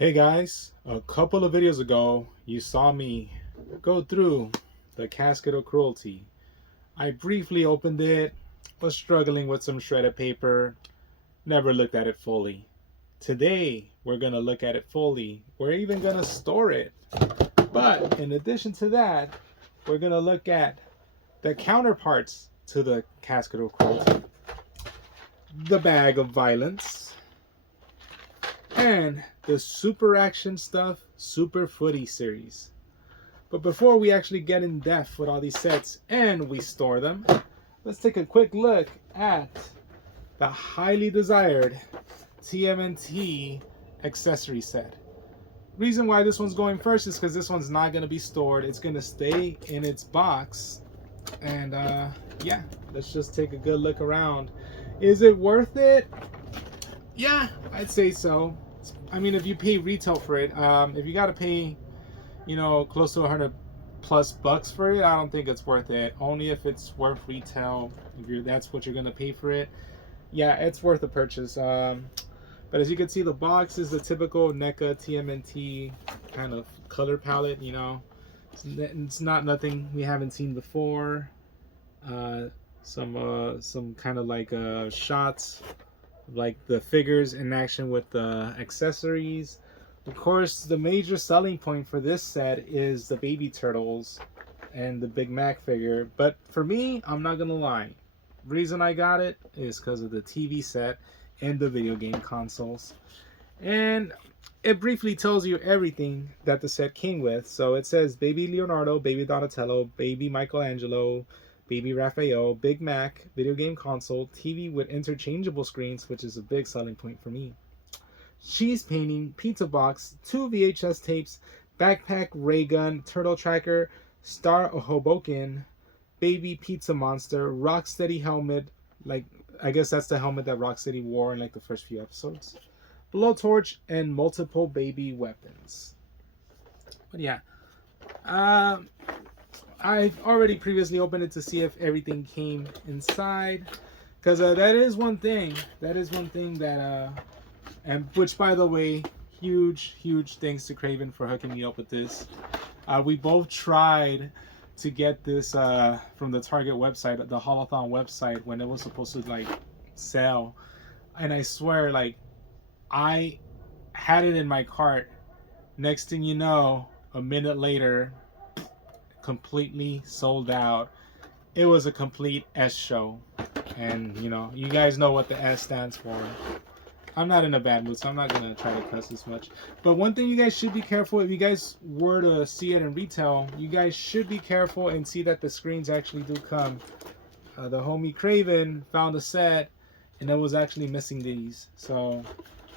Hey guys, a couple of videos ago you saw me go through the Casket of Cruelty. I briefly opened it, was struggling with some shredded paper, never looked at it fully. Today we're going to look at it fully. We're even going to store it. But in addition to that, we're going to look at the counterparts to the Casket of Cruelty. The Bag of Violence, and the Super Action Stuff Super Footy series. But before we actually get in depth with all these sets and we store them, let's take a quick look at the highly desired TMNT Accessory set. Reason why this one's going first is because this one's not going to be stored. It's going to stay in its box. And yeah, let's just take a good look around. Is it worth it? Yeah, I'd say so. I mean, if you pay retail for it, if you got to pay, close to 100 plus bucks for it, I don't think it's worth it. Only if it's worth retail, that's what you're gonna pay for it. Yeah, it's worth a purchase. But as you can see, the box is the typical NECA TMNT kind of color palette. It's not nothing we haven't seen before. Some kind of like shots, like the figures in action with the accessories. Of course, the major selling point for this set is the baby turtles and the Big Mac figure. But for me, I'm not gonna lie, reason I got it is because of the TV set and the video game consoles. And it briefly tells you everything that the set came with. So it says baby Leonardo, baby Donatello, baby Michelangelo, baby Raphael, Big Mac, video game console, TV with interchangeable screens, which is a big selling point for me. Cheese painting, pizza box, 2 VHS tapes, backpack, ray gun, turtle tracker, Star Hoboken, baby pizza monster, Rocksteady helmet, like I guess that's the helmet that Rocksteady wore in like the first few episodes, blowtorch, and multiple baby weapons. But yeah, I've already previously opened it to see if everything came inside, because that is one thing. That is one thing that and which, by the way, huge thanks to Craven for hooking me up with this. We both tried to get this from the Target website, the Holothon website, when it was supposed to like sell, and I swear, like, I had it in my cart. Next thing you know, a minute later, completely sold out. It was a complete S show, and you guys know what the S stands for. I'm not in a bad mood, so I'm not gonna try to cuss as much. But one thing you guys should be careful, if you guys were to see it in retail, you guys should be careful and see that the screens actually do come. The homie Craven found a set, and it was actually missing these, so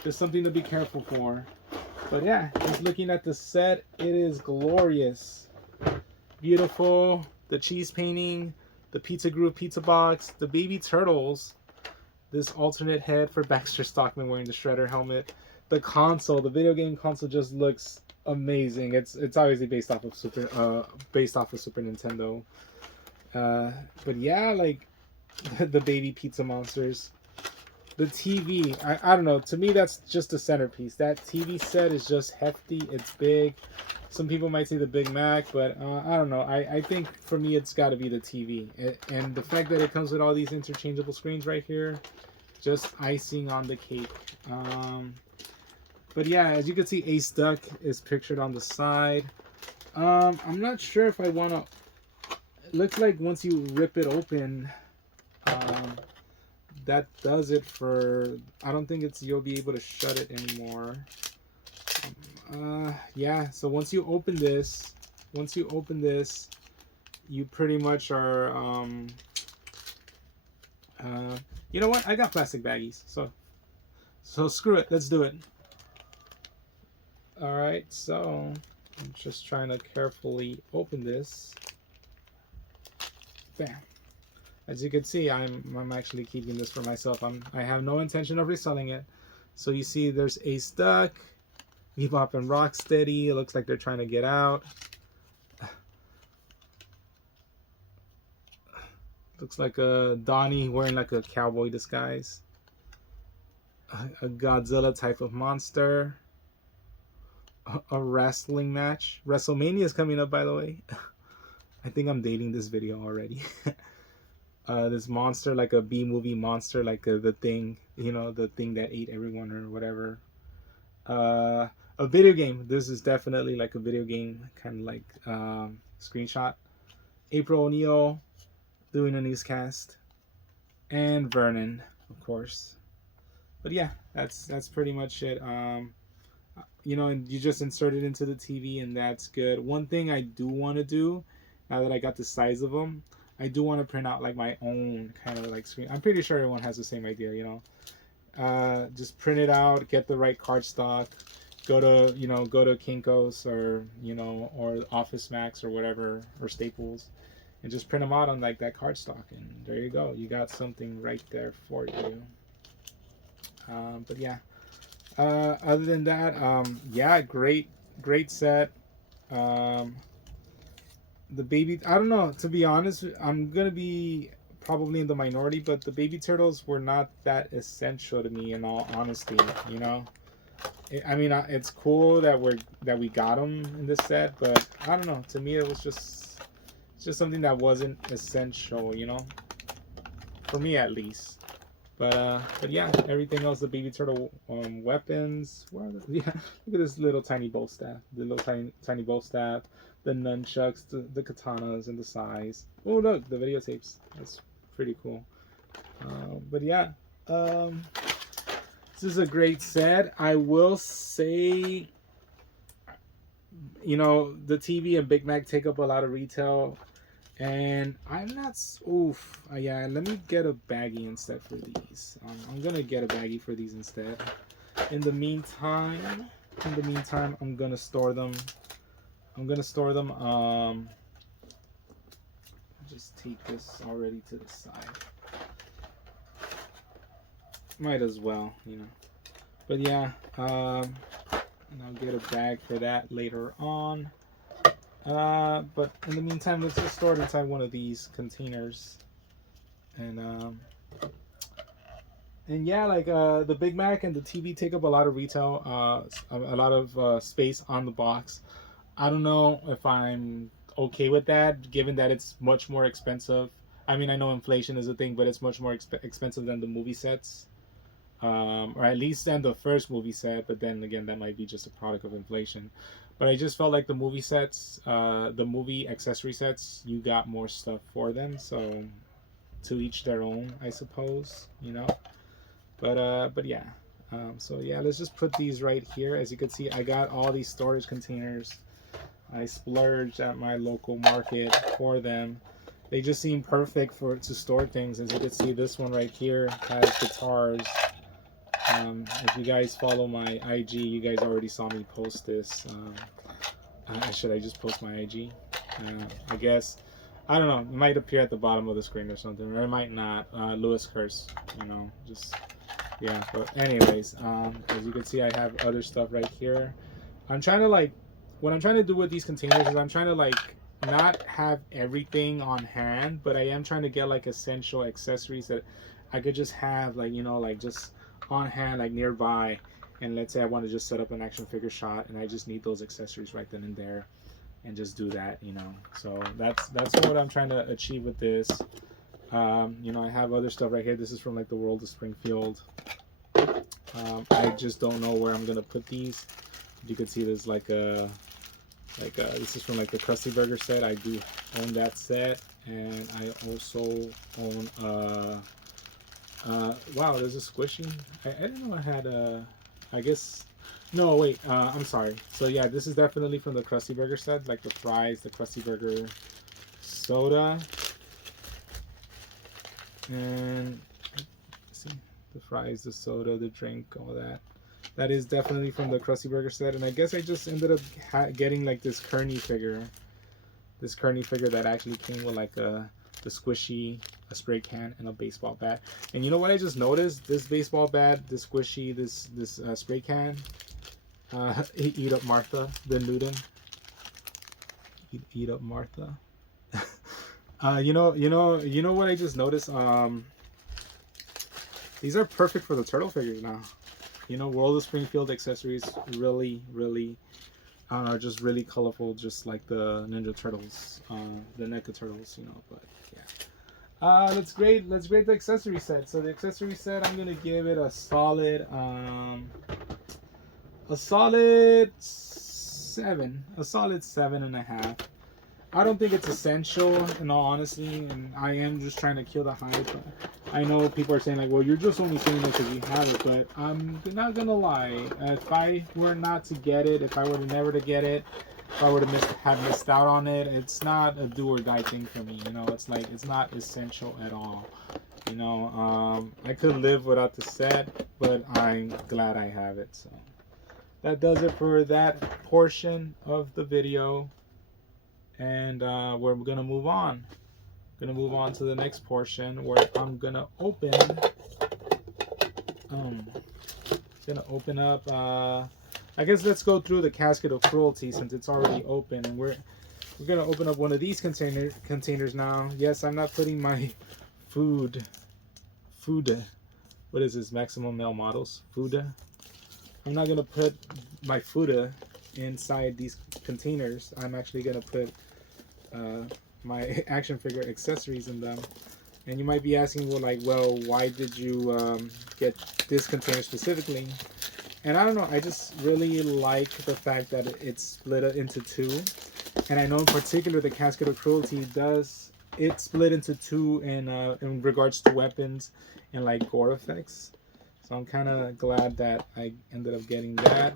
there's something to be careful for. But yeah, just looking at the set, it is glorious, beautiful. The cheese painting, the pizza groove pizza box, the baby turtles, this alternate head for Baxter Stockman wearing the Shredder helmet. The console, the video game console, just looks amazing. It's obviously based off of Super Nintendo. But yeah, like the baby pizza monsters. The TV, I don't know. To me, that's just a centerpiece. That TV set is just hefty. It's big. Some people might say the Big Mac, but I don't know. I think for me, it's got to be the TV. And the fact that it comes with all these interchangeable screens right here, just icing on the cake. But yeah, as you can see, Ace Duck is pictured on the side. I'm not sure if I want to... It looks like once you rip it open, that does it for... I don't think you'll be able to shut it anymore. Yeah, so once you open this, you pretty much are, you know what? I got plastic baggies, so screw it. Let's do it. All right, so I'm just trying to carefully open this. Bam. As you can see, I'm actually keeping this for myself. I have no intention of reselling it. So you see, there's Ace Duck, Bebop and Rocksteady. It looks like they're trying to get out. Looks like a Donnie wearing like a cowboy disguise. A Godzilla type of monster. a wrestling match. WrestleMania is coming up, by the way. I think I'm dating this video already. This monster, like a B movie monster, like the thing, you know, the thing that ate everyone or whatever. A video game. This is definitely like a video game, kind of like screenshot. April O'Neil doing a newscast, and Vernon, of course. But yeah, that's pretty much it. You know, and you just insert it into the TV, and that's good. One thing I do want to do, now that I got the size of them, I do want to print out like my own kind of like screen. I'm pretty sure everyone has the same idea, you know. Just print it out, get the right cardstock, go to Kinko's or or Office Max or whatever, or Staples, and just print them out on like that cardstock, and there you go. You got something right there for you. But yeah. Other than that, yeah, great set. The baby, I don't know, to be honest, I'm gonna be probably in the minority, but the baby turtles were not that essential to me, in all honesty. You know, I mean, it's cool that we got them in this set, but I don't know. To me, it was just something that wasn't essential. You know, for me at least. But yeah, everything else, the baby turtle weapons. Yeah, look at this little tiny bow staff. The little tiny bow staff, the nunchucks, the katanas, and the sais. Oh look, the videotapes. That's pretty cool. But yeah, this is a great set. I will say, you know, the TV and Big Mac take up a lot of retail. And I'm not. Oof. Yeah. Let me get a baggie instead for these. I'm gonna get a baggie for these instead. In the meantime, I'm gonna store them. Just take this already to the side. Might as well, you know. But yeah. And I'll get a bag for that later on. But in the meantime, let's just store it inside one of these containers, and yeah, like the Big Mac and the TV take up a lot of retail, a lot of space on the box. I don't know if I'm okay with that, given that it's much more expensive. I mean, I know inflation is a thing, but it's much more expensive than the movie sets, or at least than the first movie set. But then again, that might be just a product of inflation. But I just felt like the movie sets, the movie accessory sets, you got more stuff for them. So to each their own, I suppose, you know. But yeah. So yeah, let's just put these right here. As you can see, I got all these storage containers. I splurged at my local market for them. They just seem perfect to store things. As you can see, this one right here has guitars. If you guys follow my IG, you guys already saw me post this. Should I just post my IG? I guess. I don't know. It might appear at the bottom of the screen or something, or it might not. Lewis Curse, you know, just yeah. But anyways, as you can see, I have other stuff right here. I'm trying to what I'm trying to do with these containers is I'm trying to not have everything on hand, but I am trying to get essential accessories that I could just have just on hand, nearby. And let's say I want to just set up an action figure shot and I just need those accessories right then and there, and just do that, you know. So that's what I'm trying to achieve with this. You know, I have other stuff right here. This is from the World of Springfield. I just don't know where I'm gonna put these. You can see there's this is from the Krusty Burger set. I do own that set, and I also own wow, there's a squishy. I didn't know I had I guess, no, wait, I'm sorry. So yeah, this is definitely from the Krusty Burger set, the fries, the Krusty Burger soda, and let's see, the fries, the soda, the drink, all that. That is definitely from the Krusty Burger set, and I guess I just ended up getting this Kearney figure. This Kearney figure that actually came with the squishy, a spray can, and a baseball bat. And you know what I just noticed? This baseball bat, this squishy, this spray can. Eat Up Martha, the Newton. Eat Up Martha. You know what I just noticed? These are perfect for the turtle figures now. You know, World of Springfield accessories really, really, I don't know, just really colorful, just like the Ninja Turtles, the NECA Turtles, you know. But yeah, let's grade the accessory set. So the accessory set, I'm gonna give it a solid 7, a solid 7.5. I don't think it's essential, in all honesty, and I am just trying to kill the hype. I know people are saying like, well, you're just only saying it because you have it, but I'm not gonna lie. If I were not to get it, if I were to never to get it, if I were to have missed out on it, it's not a do or die thing for me. You know, it's like it's not essential at all. You know, I could live without the set, but I'm glad I have it. So that does it for that portion of the video. And we're gonna move on. Gonna move on to the next portion where I'm gonna open. Gonna open up. I guess let's go through the Casket of Cruelty since it's already open, and we're gonna open up one of these containers now. Yes, I'm not putting my food. What is this? Maximum Male Models. Food. I'm not gonna put my Footy inside these containers. I'm actually gonna put my action figure accessories in them. And you might be asking, well, why did you get this container specifically? And I don't know, I just really like the fact that it's split into two. And I know in particular the Casket of Cruelty it's split into two in regards to weapons and like gore effects. So I'm kind of glad that I ended up getting that.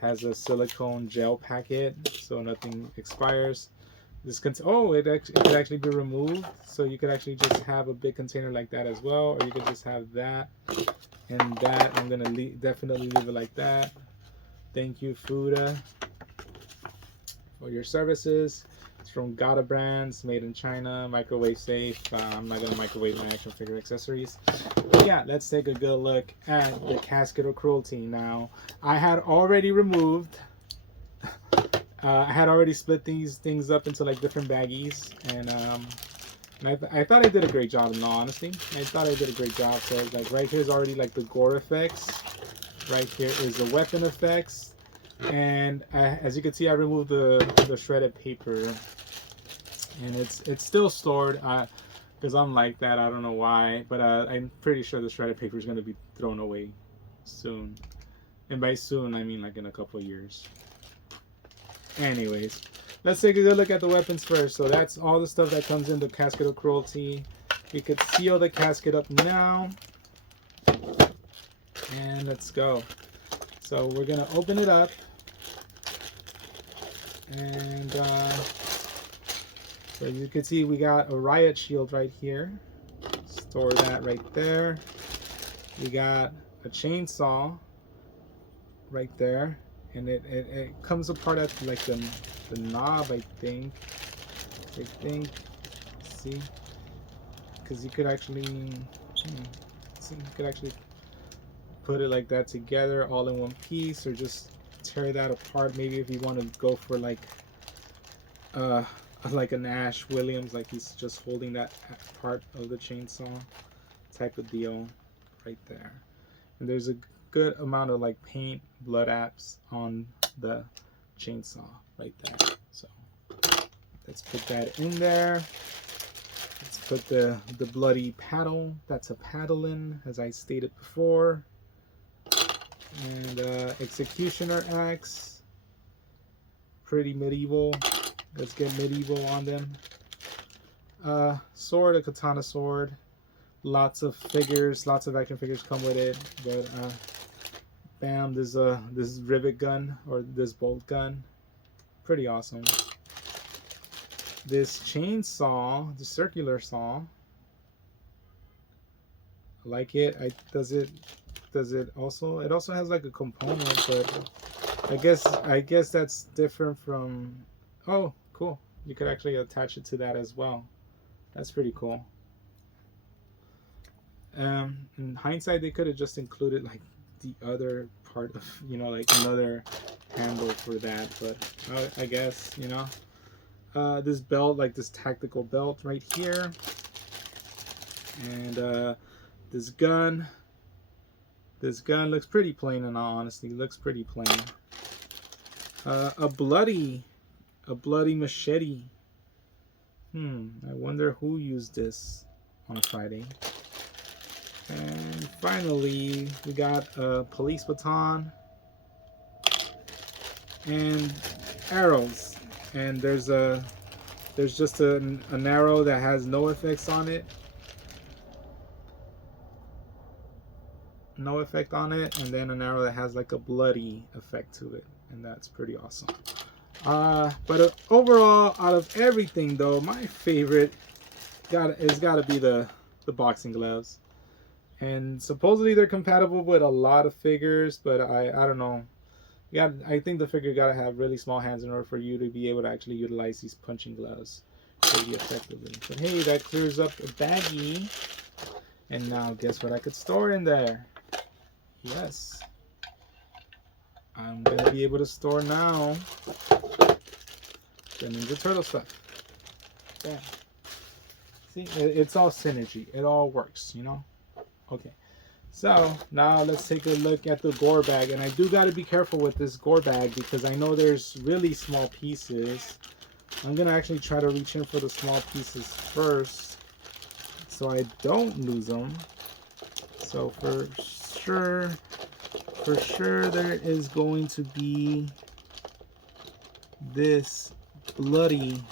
Has a silicone gel packet, so nothing expires. This it could actually be removed, so you could actually just have a big container like that as well, or you could just have that and that. I'm gonna definitely leave it like that. Thank you, Footy, for your services. It's from Gata Brands, made in China, microwave safe. I'm not gonna microwave my action figure accessories. But yeah, let's take a good look at the Casket of Cruelty. Now, I had already removed. I had already split these things up into like different baggies, and I thought I did a great job. In all honesty, I thought I did a great job. So like right here is already like the gore effects. Right here is the weapon effects, and as you can see, I removed the shredded paper, and it's still stored. Because I'm like that, I don't know why, but I'm pretty sure the shredded paper is going to be thrown away soon. And by soon, I mean like in a couple of years. Anyways, let's take a good look at the weapons first. So that's all the stuff that comes in the Casket of Cruelty. We could seal the casket up now. And let's go. So we're going to open it up. And so you can see we got a riot shield right here. Store that right there. We got a chainsaw right there. And it comes apart at like the knob, I think. See, because you could actually, see, you could actually put it like that together, all in one piece, or just tear that apart. Maybe if you want to go for like an Ash Williams, like he's just holding that part of the chainsaw type of deal, right there. And there's a good amount of like paint, blood apps on the chainsaw right there. So let's put that in there. Let's put the bloody paddle. That's a paddling, as I stated before. And executioner axe, pretty medieval. Let's get medieval on them. Sword, a katana sword. Lots of figures, lots of action figures come with it. But bam, there's this rivet gun, or this bolt gun. Pretty awesome. This chainsaw, the circular saw. I like it. Does it also? It also has like a component, but I guess that's different from. Oh, cool! You could actually attach it to that as well. That's pretty cool. In hindsight, they could have just included like the other part of, like another handle for that, but I guess, this belt, like this tactical belt right here, and this gun, This gun looks pretty plain, in all honesty. Looks pretty plain. A bloody machete. I wonder who used this on a Friday. And finally, we got a police baton and arrows. And there's just an arrow that has no effects on it. No effect on it, and then an arrow that has like a bloody effect to it, and that's pretty awesome. But overall, out of everything though, my favorite has got to be the boxing gloves. And supposedly they're compatible with a lot of figures, but I don't know. I think the figure gotta have really small hands in order for you to be able to actually utilize these punching gloves pretty effectively. But hey, that clears up a baggie. And now guess what I could store in there? Yes. I'm gonna be able to store now the Ninja Turtle stuff. Bam. See, it's all synergy. It all works, you know? Okay. So now let's take a look at the gore bag. And I do got to be careful with this gore bag because I know there's really small pieces. I'm going to actually try to reach in for the small pieces first so I don't lose them. So for sure there is going to be this bloody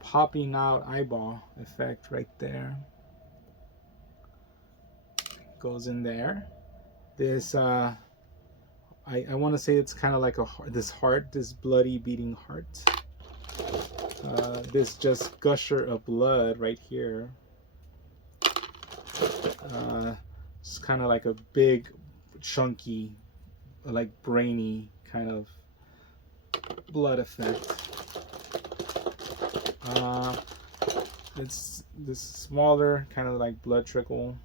popping out eyeball effect right there. Goes in there. This I want to say it's kind of like this bloody beating heart. This just gusher of blood right here. It's kind of like a big, chunky, like brainy kind of blood effect. It's this smaller kind of like blood trickle.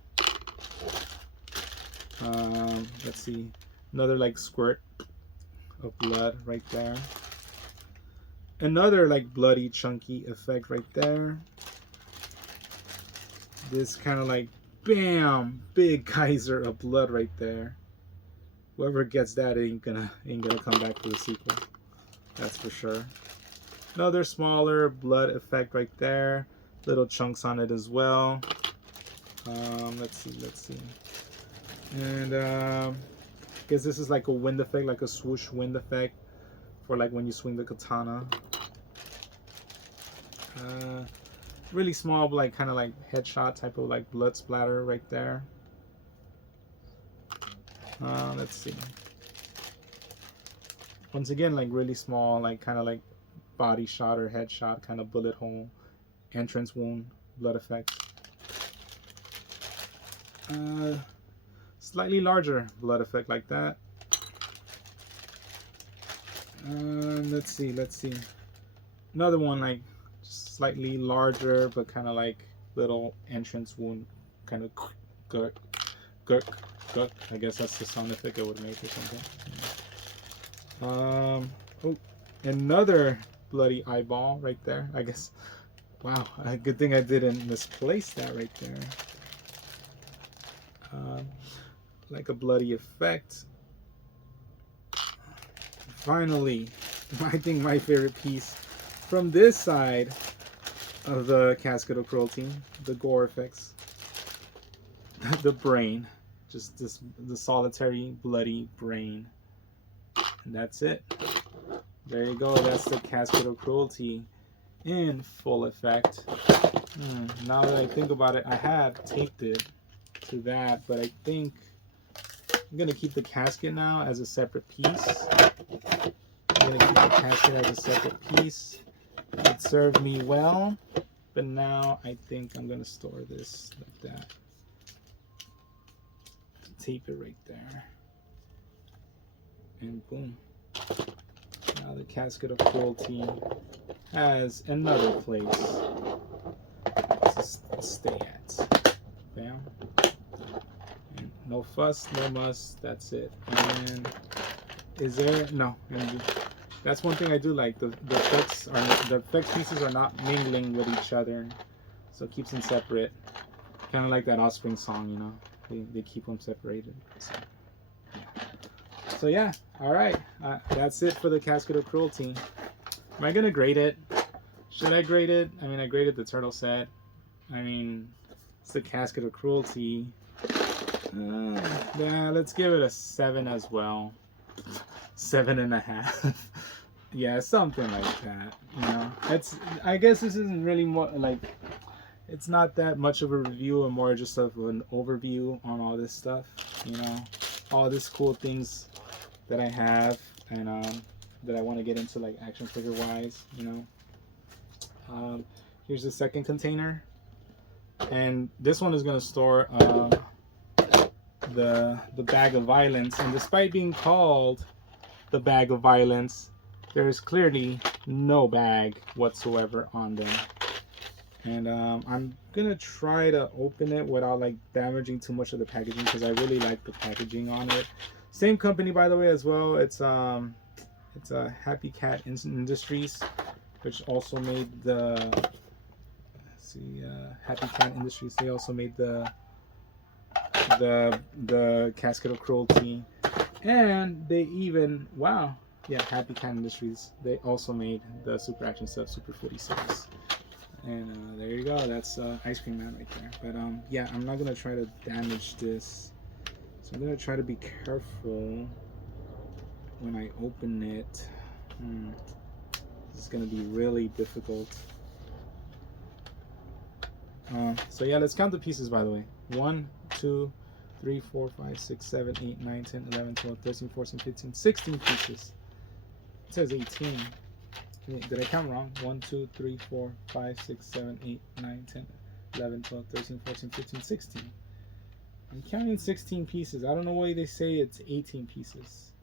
Let's see, another like squirt of blood right there. Another like bloody chunky effect right there. This kind of like bam, big geyser of blood right there. Whoever gets that ain't gonna come back for the sequel. That's for sure. Another smaller blood effect right there. Little chunks on it as well. Let's see. And I guess this is like a wind effect, like a swoosh wind effect for like when you swing the katana. Really small, like kind of like headshot type of like blood splatter right there. Let's see. Once again, like really small, like kind of like body shot or headshot, kind of bullet hole, entrance wound, blood effect. Slightly larger blood effect like that. Let's see. Another one like slightly larger, but kind of like little entrance wound, kind of gurk. I guess that's the sound effect I would make or something. Oh, another bloody eyeball right there. I guess. Wow, good thing I didn't misplace that right there. Like a bloody effect. Finally, I think my favorite piece from this side of the Casket of Cruelty, the gore effects. The brain, just the solitary bloody brain, and that's it. There you go. That's the Casket of Cruelty in full effect. Now that I think about it, I had taped it to that, but I think I'm gonna keep the casket now as a separate piece. It served me well, but now I think I'm gonna store this like that. Tape it right there, and boom. Now the Casket of Cruelty has another place to stay at. Bam. And no fuss, no muss. That's it. And is there no? And that's one thing I do like. The effects pieces are not mingling with each other, so it keeps them separate. Kind of like that Offspring song, you know. They keep them separated. So So yeah, all right, that's it for the Casket of Cruelty. Am I gonna grade it? Should I grade it? I mean, I graded the turtle set. I mean, it's the Casket of Cruelty. Yeah, let's give it a 7 as well. 7.5. Yeah, something like that. You know, it's. I guess this isn't really more like. It's not that much of a review, or more just of an overview on all this stuff. You know, all these cool things that I have, and that I want to get into, like action figure wise. You know, here's the second container, and this one is gonna store the bag of violence. And despite being called the bag of violence, there is clearly no bag whatsoever on them. And I'm gonna try to open it without like damaging too much of the packaging, because I really like the packaging on it. Same company, by the way, as well. It's a Happycat Industries, which also made the Happycat Industries. They also made the Casket of Cruelty, and they even Happycat Industries. They also made the Super Action Stuff Super Footy series. And there you go. That's Ice Cream Man right there. But yeah, I'm not gonna try to damage this. So I'm gonna try to be careful when I open it. This is gonna be really difficult. So yeah, let's count the pieces, by the way. 1, 2, 3, 4, 5, 6, 7, 8, 9, 10, 11, 12, 13, 14, 15, 16 pieces. It says 18. Did I count wrong? 1, 2, 3, 4, 5, 6, 7, 8, 9, 10, 11, 12, 13, 14, 15, 16. I'm counting 16 pieces. I don't know why they say it's 18 pieces.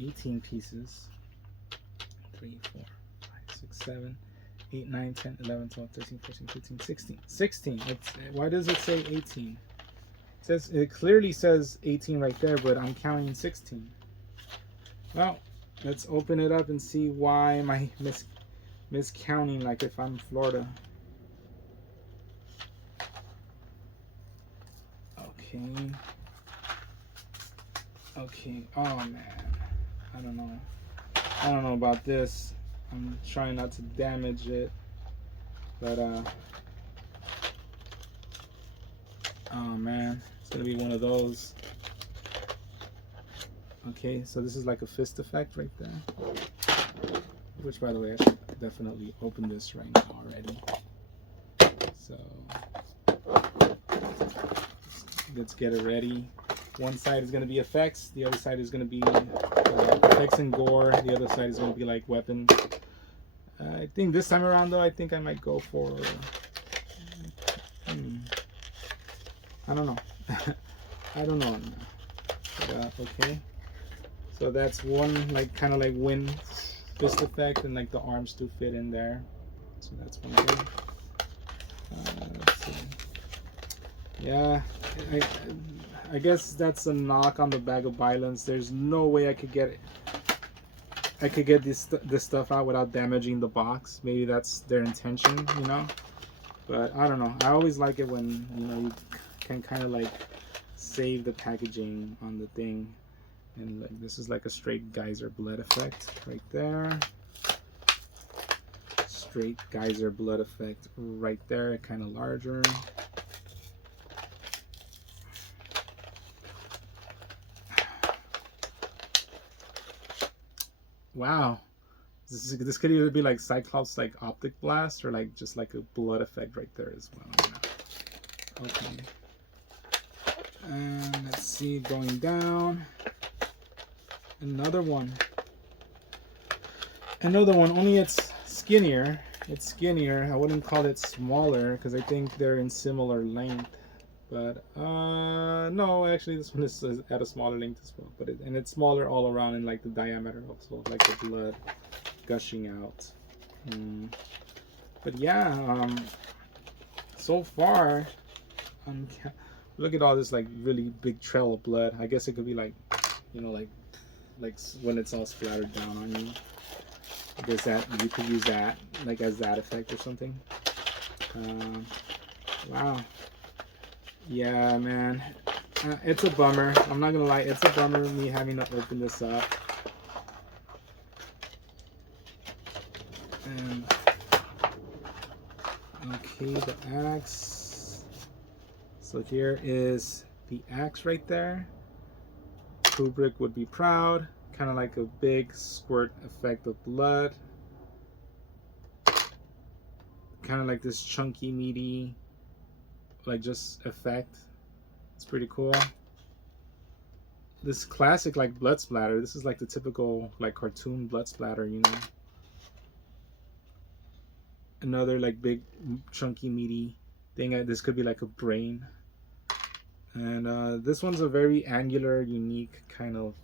18 pieces. 3, 4, 5, 6, 7, 8, 9, 10, 11, 12, 13, 14, 15, 16. 16. Why does it say 18? It clearly says 18 right there, but I'm counting 16. Well, let's open it up and see why am I miscounting, like if I'm Florida. Okay. Oh man, I don't know about this. I'm trying not to damage it, but oh man, it's gonna be one of those. Okay, so this is like a fist effect right there, which, by the way, I should definitely open this right now already. So let's get it ready. One side is going to be effects, the other side is going to be effects and gore, the other side is going to be like weapons. I think this time around, though, I think I might go for I don't know. I don't know. But, okay, so that's one, like, kind of like wind fist effect, and like the arms do fit in there, so that's one thing. Let's see. Yeah, I guess that's a knock on the bag of violence. There's no way I could get this stuff out without damaging the box. Maybe that's their intention, you know, but I don't know. I always like it when, you know, you can kind of like save the packaging on the thing. And like, this is like a straight geyser blood effect right there. Straight geyser blood effect right there, kind of larger. Wow, this could either be like Cyclops, like optic blast, or like just like a blood effect right there as well. Okay, and let's see, going down, another one, only it's skinnier. I wouldn't call it smaller because I think they're in similar length, but no, actually this one is at a smaller length as well, but it's smaller all around in like the diameter also, like the blood gushing out. But yeah, so far, look at all this like really big trail of blood. I guess it could be like, you know, like when it's all splattered down on you. I guess that you could use that like as that effect or something. Wow. Yeah, man. It's a bummer. I'm not gonna lie, it's a bummer me having to open this up. And okay, the axe. So here is the axe right there. Kubrick would be proud. Kind of like a big squirt effect of blood. Kind of like this chunky, meaty, like just effect. It's pretty cool. This classic like blood splatter. This is like the typical like cartoon blood splatter, you know. Another like big, chunky, meaty thing. This could be like a brain. And this one's a very angular, unique kind of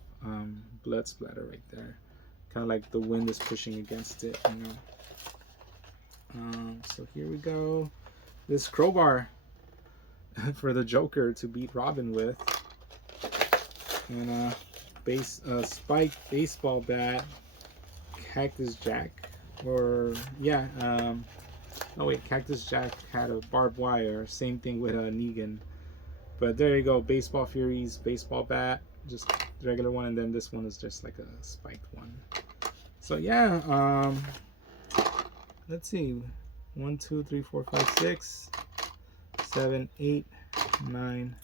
blood splatter right there. Kind of like the wind is pushing against it, you know. So here we go. This crowbar for the Joker to beat Robin with. And spiked baseball bat. Cactus Jack. Or, yeah. Oh wait, Cactus Jack had a barbed wire. Same thing with Negan. But there you go. Baseball Furies baseball bat. Just regular one. And then this one is just like a spiked one. So yeah. Let's see. 1, 2, 3, 4, 5, 6, 7, 8, 9,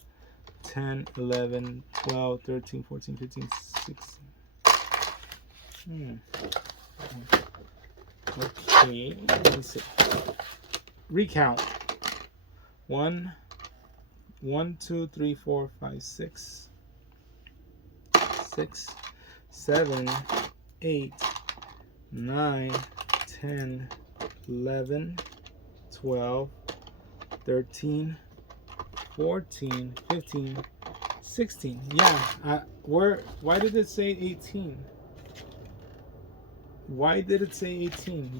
10, 11, 12, 13, 14, 15, 16. Okay, let me see. Recount. 1, 2, 3, 4, 5, 6, 7, 8, 9, 10, 11, 12, 13, 14, 15, 16. Yeah, why did it say 18? Why did it say 18?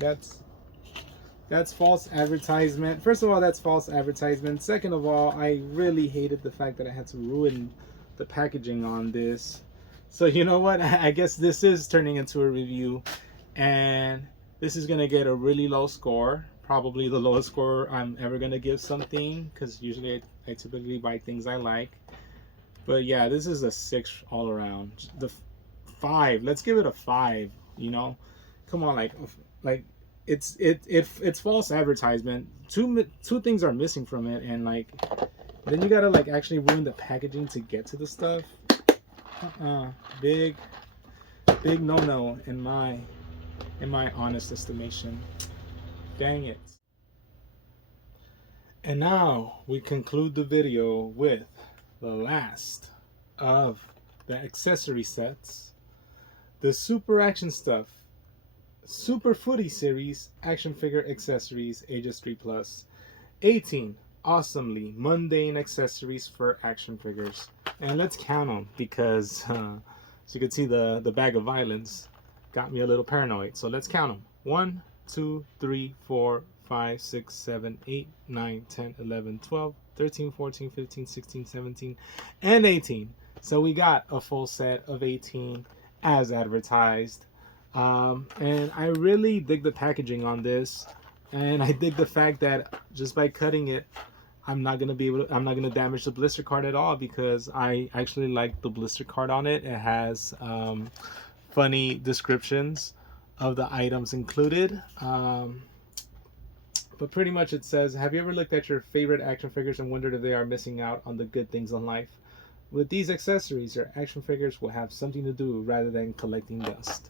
That's false advertisement. First of all, that's false advertisement. Second of all, I really hated the fact that I had to ruin the packaging on this. So you know what? I guess this is turning into a review, and this is gonna get a really low score, probably the lowest score I'm ever gonna give something, because usually I typically buy things I like. But yeah, this is a 6 all around. The 5, let's give it a 5. You know, come on, like it's false advertisement. Two things are missing from it, and like then you gotta like actually ruin the packaging to get to the stuff. Big no in my honest estimation. Dang it. And now we conclude the video with the last of the accessory sets. The Super Action Stuff Super Footy series action figure accessories ages 3+. 18 awesomely mundane accessories for action figures. And let's count them, because as you can see, the bag of violence got me a little paranoid. So let's count them. 1, 2, 3, 4, 5, 6, 7, 8, 9, 10, 11, 12, 13, 14, 15, 16, 17, and 18. So we got a full set of 18 as advertised. And I really dig the packaging on this, and I dig the fact that just by cutting it, I'm not gonna damage the blister card at all, because I actually like the blister card on it. It has funny descriptions of the items included, but pretty much it says, have you ever looked at your favorite action figures and wondered if they are missing out on the good things in life? With these accessories, your action figures will have something to do rather than collecting dust.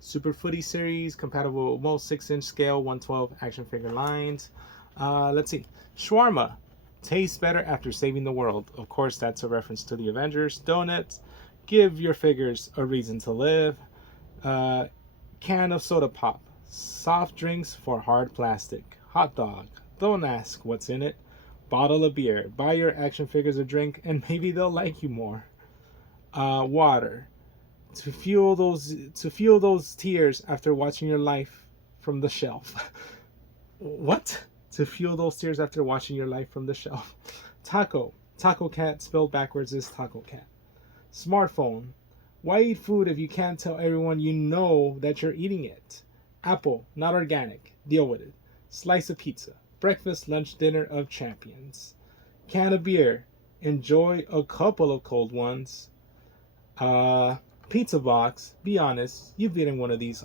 Super Footy series, compatible with most 6-inch scale 112 action figure lines. Let's see. Shawarma tastes better after saving the world. Of course, that's a reference to the Avengers. Donuts give your figures a reason to live. Can of soda pop. Soft drinks for hard plastic. Hot dog. Don't ask what's in it. Bottle of beer. Buy your action figures a drink and maybe they'll like you more. Water. To fuel those tears after watching your life from the shelf. What? To fuel those tears after watching your life from the shelf. Taco. Taco cat spelled backwards is taco cat. Smartphone. Why eat food if you can't tell everyone you know that you're eating it? Apple. Not organic. Deal with it. Slice of pizza. Breakfast, lunch, dinner of champions. Can of beer. enjoy a couple of cold ones. Pizza box, be honest, you've eaten one of these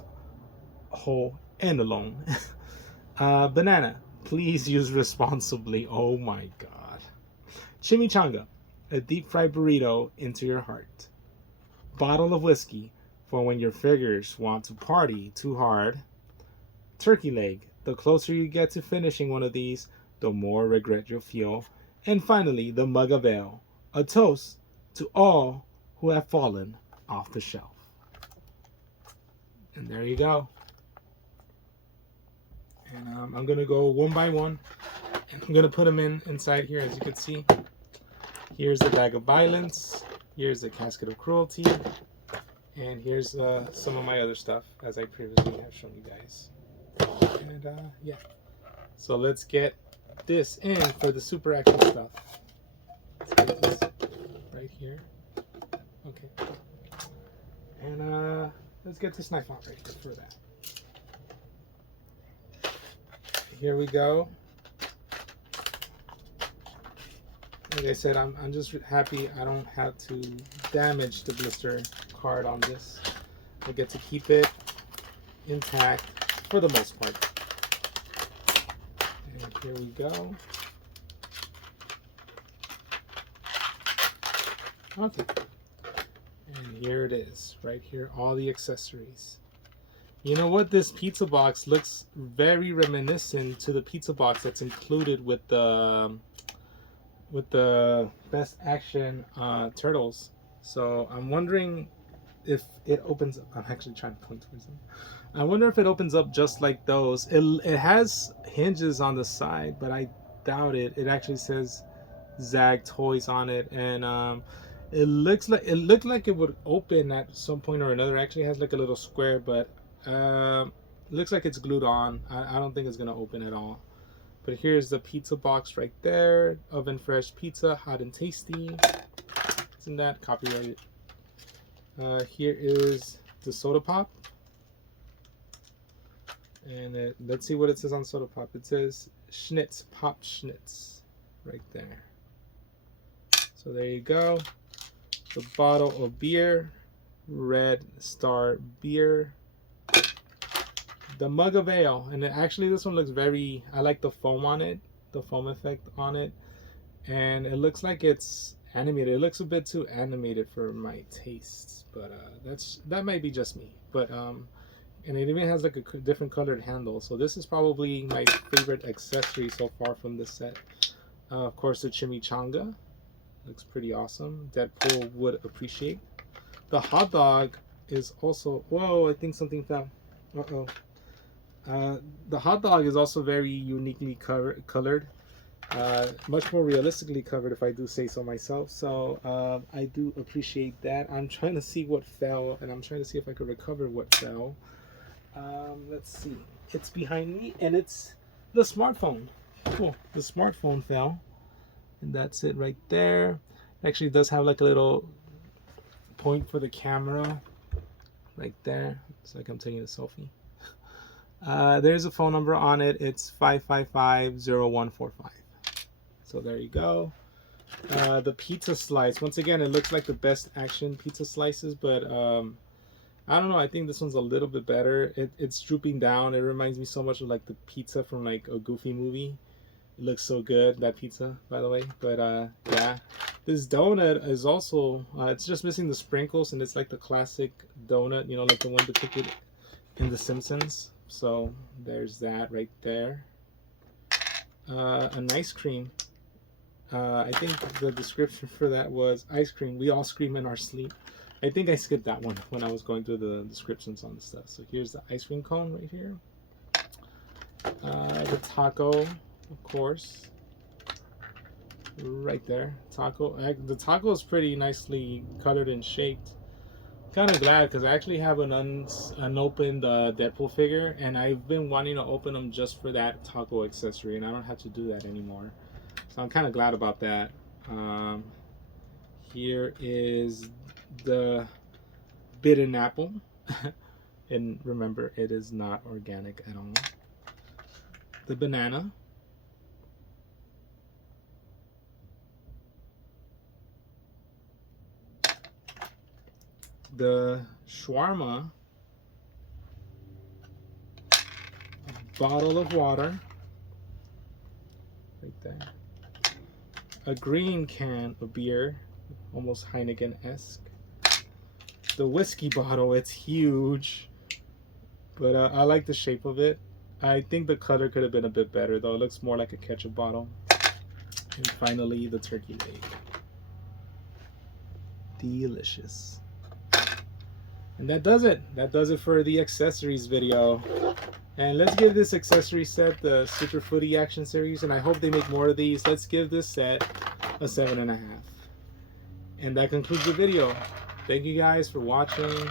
whole and alone. Banana, please use responsibly. Oh my god. Chimichanga, a deep fried burrito into your heart. Bottle of whiskey for when your figures want to party too hard. Turkey leg, the closer you get to finishing one of these, the more regret you'll feel. And finally, the mug of ale, a toast to all who have fallen off the shelf. And there you go. And I'm gonna go one by one, and I'm gonna put them inside here. As you can see, here's the bag of violence, here's the casket of cruelty, and here's some of my other stuff, as I previously have shown you guys. And yeah, so let's get this in for the super action stuff. Let's get this right here. Okay, and let's get this knife out ready for that. Here we go. Like I said, I'm just happy I don't have to damage the blister card on this. I get to keep it intact for the most part. And here we go. Okay. And here it is, right here, all the accessories. You know what? This pizza box looks very reminiscent to the pizza box that's included with the Best Action Turtles. So I'm wondering if it opens up. I'm actually trying to point towards them. I wonder if it opens up just like those. It has hinges on the side, but I doubt it. It actually says Zag Toys on it, and it looked like it would open at some point or another. It actually has like a little square, but looks like it's glued on. I don't think it's gonna open at all. But here's the pizza box right there. Oven fresh pizza, hot and tasty. Isn't that copyrighted? Here is the soda pop. And let's see what it says on soda pop. It says Schnitz, Pop Schnitz, right there. So there you go. The bottle of beer, Red Star beer. The mug of ale, and actually this one looks very, I like the foam on it, the foam effect on it, and it looks like it's animated. It looks a bit too animated for my tastes, but that might be just me. But and it even has like a different colored handle, so this is probably my favorite accessory so far from this set. Of course, the chimichanga looks pretty awesome. Deadpool would appreciate. The hot dog is also, whoa, I think something fell. Uh-oh. The hot dog is also very uniquely colored, much more realistically covered, if I do say so myself. So I do appreciate that. I'm trying to see what fell, and I'm trying to see if I could recover what fell. Let's see. It's behind me, and it's the smartphone. Cool. The smartphone fell, and that's it right there. It actually does have like a little point for the camera right there. It's like I'm taking a selfie. There's a phone number on it. It's 555-0145. So there you go. The pizza slice. Once again, it looks like the Best Action pizza slices, but I don't know. I think this one's a little bit better. It's drooping down. It reminds me so much of like the pizza from like a Goofy movie. It looks so good, that pizza, by the way. But yeah, this donut is also, it's just missing the sprinkles, and it's like the classic donut, you know, like the one depicted in The Simpsons. So there's that right there. An ice cream. I think the description for that was ice cream. We all scream in our sleep. I think I skipped that one when I was going through the descriptions on the stuff. So here's the ice cream cone right here. The taco, of course, right there. Taco. The taco is pretty nicely colored and shaped. Kind of glad because I actually have an unopened Deadpool figure, and I've been wanting to open them just for that taco accessory, and I don't have to do that anymore. So I'm kind of glad about that. Here is the bitten apple, and remember, it is not organic at all. The banana. the shawarma, bottle of water, like that. A green can of beer, almost Heineken-esque. The whiskey bottle, it's huge, but I like the shape of it. I think the color could have been a bit better though. It looks more like a ketchup bottle. And finally, the turkey leg. Delicious. And that does it. That does it for the accessories video. And let's give this accessory set the Super Footy Action Series, and I hope they make more of these. Let's give this set a 7.5. And that concludes the video. Thank you guys for watching.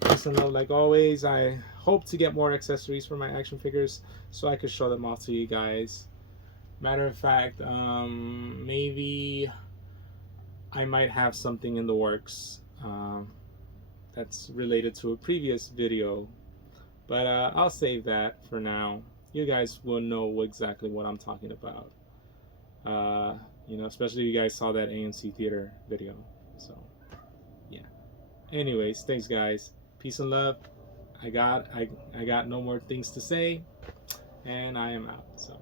Peace and love like always. I hope to get more accessories for my action figures so I could show them off to you guys. Matter of fact, maybe I might have something in the works that's related to a previous video, but I'll save that for now. You guys will know exactly what I'm talking about. You know, especially if you guys saw that AMC Theater video. So, yeah. Anyways, thanks guys. Peace and love. I got no more things to say, and I am out. So.